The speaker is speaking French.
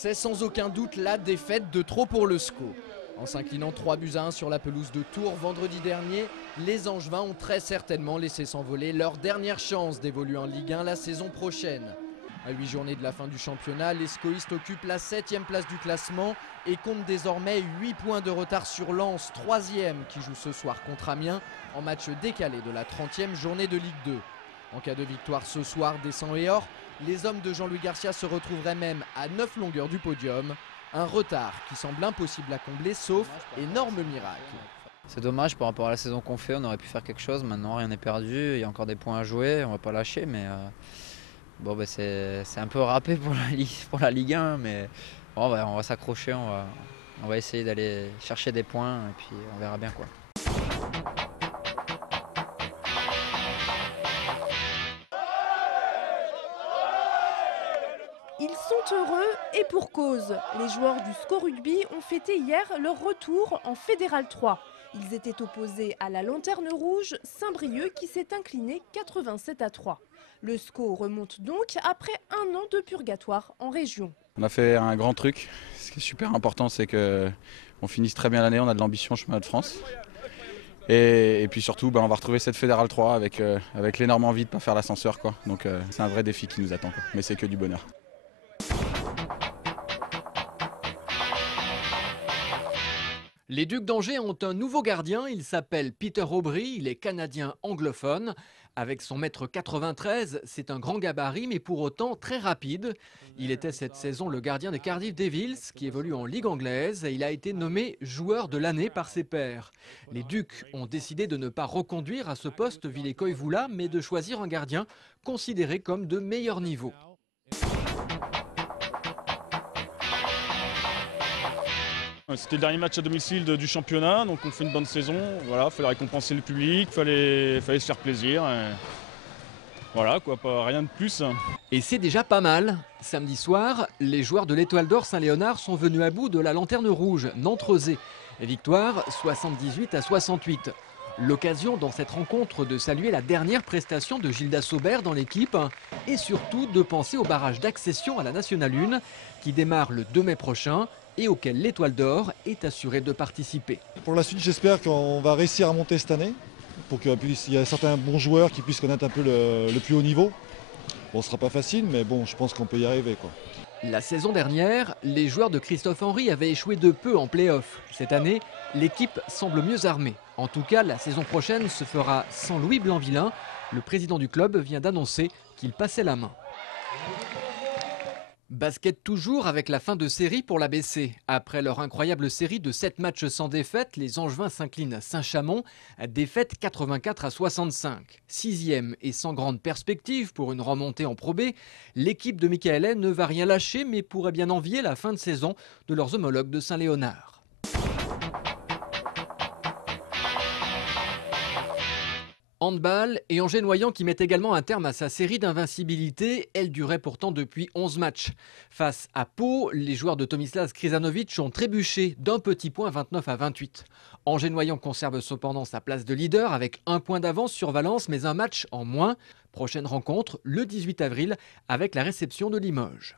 C'est sans aucun doute la défaite de trop pour le SCO. En s'inclinant 3-1 sur la pelouse de Tours vendredi dernier, les Angevins ont très certainement laissé s'envoler leur dernière chance d'évoluer en Ligue 1 la saison prochaine. À 8 journées de la fin du championnat, les SCOistes occupent la 7e place du classement et comptent désormais 8 points de retard sur Lens, 3e, qui joue ce soir contre Amiens en match décalé de la 30e journée de Ligue 2. En cas de victoire ce soir des 100 et or, les hommes de Jean-Louis Garcia se retrouveraient même à 9 longueurs du podium. Un retard qui semble impossible à combler sauf énorme miracle. C'est dommage par rapport à la saison qu'on fait, on aurait pu faire quelque chose. Maintenant rien n'est perdu, il y a encore des points à jouer, on va pas lâcher. Mais bon, c'est un peu râpé pour la Ligue 1. Mais bon, on va s'accrocher, on va essayer d'aller chercher des points et puis on verra bien quoi. Ils sont heureux et pour cause. Les joueurs du SCO Rugby ont fêté hier leur retour en Fédéral 3. Ils étaient opposés à la Lanterne Rouge, Saint-Brieuc qui s'est incliné 87-3. Le SCO remonte donc après un an de purgatoire en région. On a fait un grand truc. Ce qui est super important, c'est qu'on finisse très bien l'année, on a de l'ambition Chemin de France. Et puis surtout, on va retrouver cette Fédéral 3 avec l'énorme envie de ne pas faire l'ascenseur. Donc c'est un vrai défi qui nous attend, mais c'est que du bonheur. Les Ducs d'Angers ont un nouveau gardien, il s'appelle Peter Aubry, il est canadien anglophone. Avec son mètre 93, c'est un grand gabarit mais pour autant très rapide. Il était cette saison le gardien des Cardiff Devils qui évolue en Ligue anglaise et il a été nommé joueur de l'année par ses pairs. Les Ducs ont décidé de ne pas reconduire à ce poste Villers-Cotterêts mais de choisir un gardien considéré comme de meilleur niveau. C'était le dernier match à domicile du championnat, donc on fait une bonne saison. Voilà, il fallait récompenser le public, fallait se faire plaisir. Voilà, quoi, rien de plus. Et c'est déjà pas mal. Samedi soir, les joueurs de l'Étoile d'Or Saint-Léonard sont venus à bout de la Lanterne Rouge, Nantes-Rezé. Victoire 78-68. L'occasion dans cette rencontre de saluer la dernière prestation de Gildas Aubert dans l'équipe et surtout de penser au barrage d'accession à la Nationale 1 qui démarre le 2 mai prochain et auquel l'Étoile d'Or est assurée de participer. Pour la suite, j'espère qu'on va réussir à monter cette année pour qu'il y ait certains bons joueurs qui puissent connaître un peu le plus haut niveau. Bon, ce ne sera pas facile, mais bon, je pense qu'on peut y arriver, quoi. La saison dernière, les joueurs de Christophe Henry avaient échoué de peu en play-off. Cette année, l'équipe semble mieux armée. En tout cas, la saison prochaine se fera sans Louis Blanvillain. Le président du club vient d'annoncer qu'il passait la main. Basket toujours avec la fin de série pour l'ABC. Après leur incroyable série de 7 matchs sans défaite, les Angevins s'inclinent à Saint-Chamond, défaite 84-65. 6e et sans grande perspective pour une remontée en Pro B, l'équipe de Michaelet ne va rien lâcher mais pourrait bien envier la fin de saison de leurs homologues de Saint-Léonard. Handball et Angers-Noyant qui met également un terme à sa série d'invincibilité. Elle durait pourtant depuis 11 matchs. Face à Pau, les joueurs de Tomislav Krizanovic ont trébuché d'un petit point 29-28. Angers-Noyant conserve cependant sa place de leader avec un point d'avance sur Valence mais un match en moins. Prochaine rencontre le 18 avril avec la réception de Limoges.